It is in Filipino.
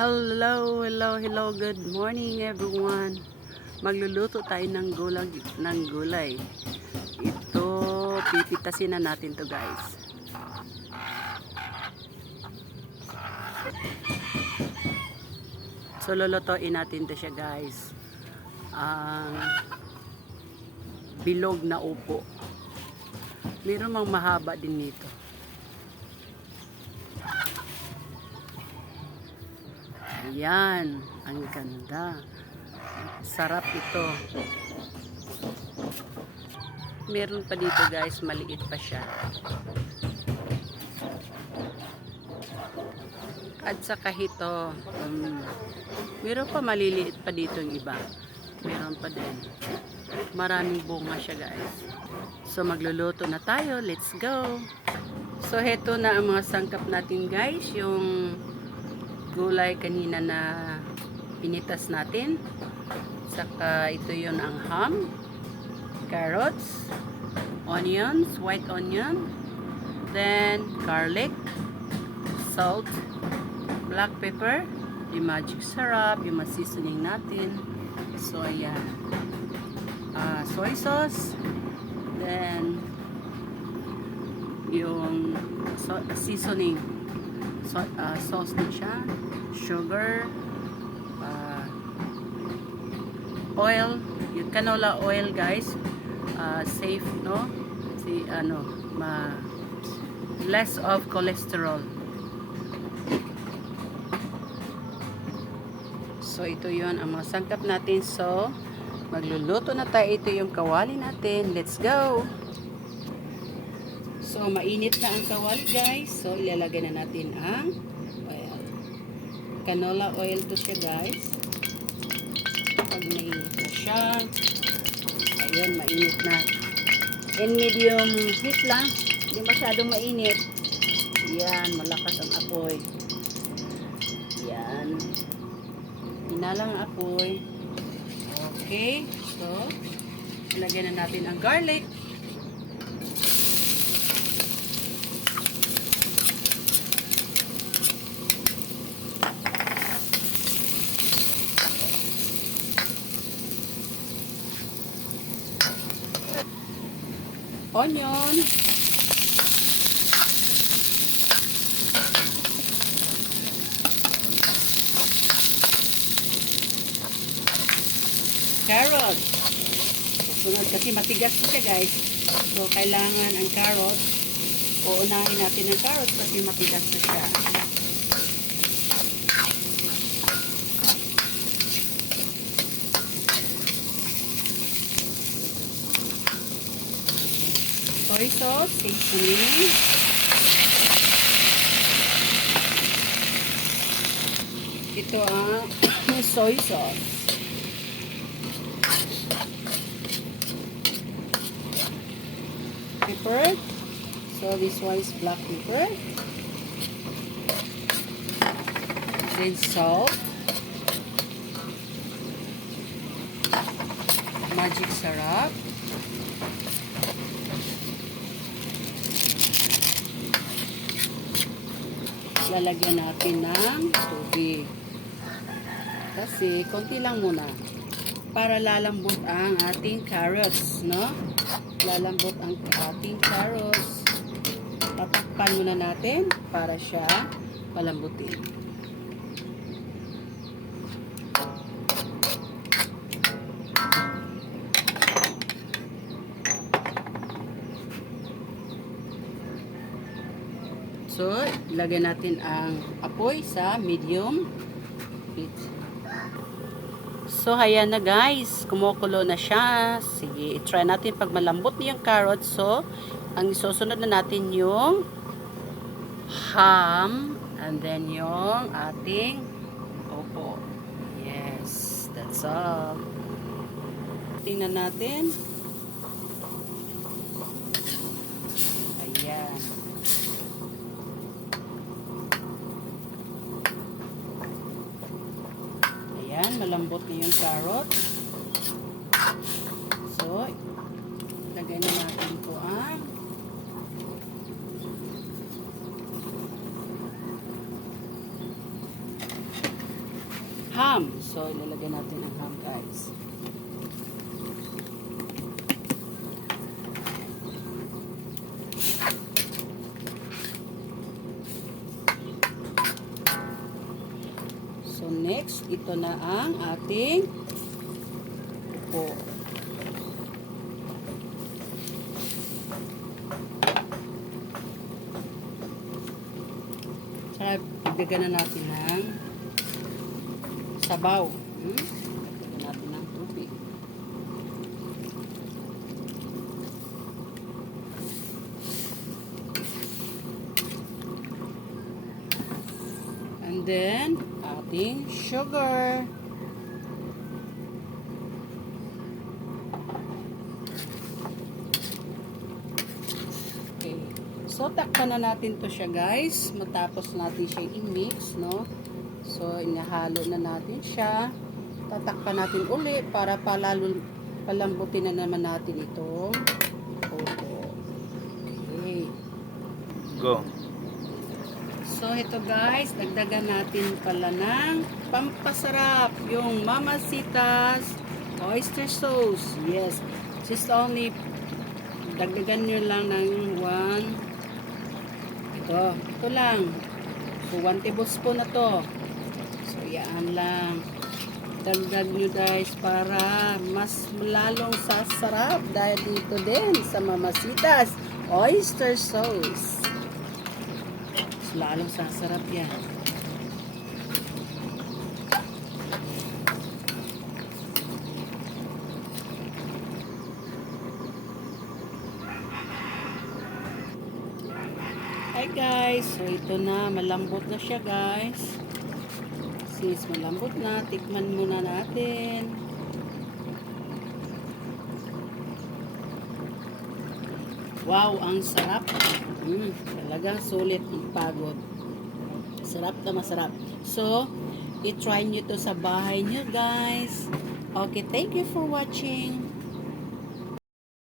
Hello, good morning everyone. Magluluto tayo ng gulay. Ito, pipitasin na natin to guys. So, lulutuin natin to siya guys. Ang bilog na upo. Meron mang mahaba din nito. Ayan, ang ganda. Sarap ito. Meron pa dito guys, maliit pa siya. At saka ito, meron pa maliliit pa dito yung iba. Meron pa din. Maraming bunga siya guys. So magluluto na tayo, let's go. So heto na ang mga sangkap natin guys, yung gulay kanina na pinitas natin. Saka ito yun ang ham, carrots, onions, white onion, then garlic, salt, black pepper, yung magic syrup, yung seasoning natin. So ayan, soy sauce, then yung seasoning, sauce din siya, sugar, oil, yung canola oil guys, safe, no? Less of cholesterol. So ito yun ang mga sangkap natin. So magluluto na tayo. Ito yung kawali natin, let's go. So mainit na ang kawali guys, so ilalagay na natin ang oil. Canola oil to siya guys. Pag mainit na siya, ayun, mainit na. In medium heat lang, hindi masyadong mainit. Yan, malakas ang apoy. Yan, hinalang ang apoy. Okay, so ilagay na natin ang garlic. Onion, carrot. Susunod kasi matigas siya guys. So kailangan ang carrot, uunahin natin ang carrot kasi matigas na siya. Soy sauce, seasoning. Ito ang soy sauce. Pepper. So this one is black pepper. Then salt. Magic syrup. Lalagyan natin ng tubig. Kasi konti lang muna para lalambot ang ating carrots, no? Lalambot ang ating carrots. Tatakpan muna natin para siya palambutin. So, ilagay natin ang apoy sa medium heat. So, ayan na guys. Kumukulo na siya. Sige, i-try natin pag malambot na yung carrot. So, ang isusunod na natin yung ham and then yung ating opo. Yes, that's all. Tingnan natin. Ayan. Ayan, malambot na yung carrot. So, lagay na natin po ang ham. So, ilalagay natin ang ham, guys. So, next, ito na ang ating upo. Saka, ibigyan na natin ng sabaw. Ibigyan natin ng tubig. And then, ating sugar. Okay. So, takpan na natin to siya, guys. Matapos natin siya i-mix, no? So, inahalo na natin siya. Tatakpan natin uli para palambutin na naman natin ito. Okay. Go. So, ito guys, dagdagan natin pala ng pampasarap. Yung Mamacita's oyster sauce. Yes. Just only, dagdagan nyo lang ng ito lang. So, 1 tablespoon na to. So, yan lang. Dagdag nyo guys para mas lalong sasarap dahil dito din sa Mamacita's oyster sauce. Mas lalong sasarap yan. Hi guys, so ito na, malambot na siya guys. Since malambot na, tikman muna natin. Wow, ang sarap. Talagang sulit ang pagod. Sarap na masarap. So, i-try nyo to sa bahay nyo guys. Okay, thank you for watching.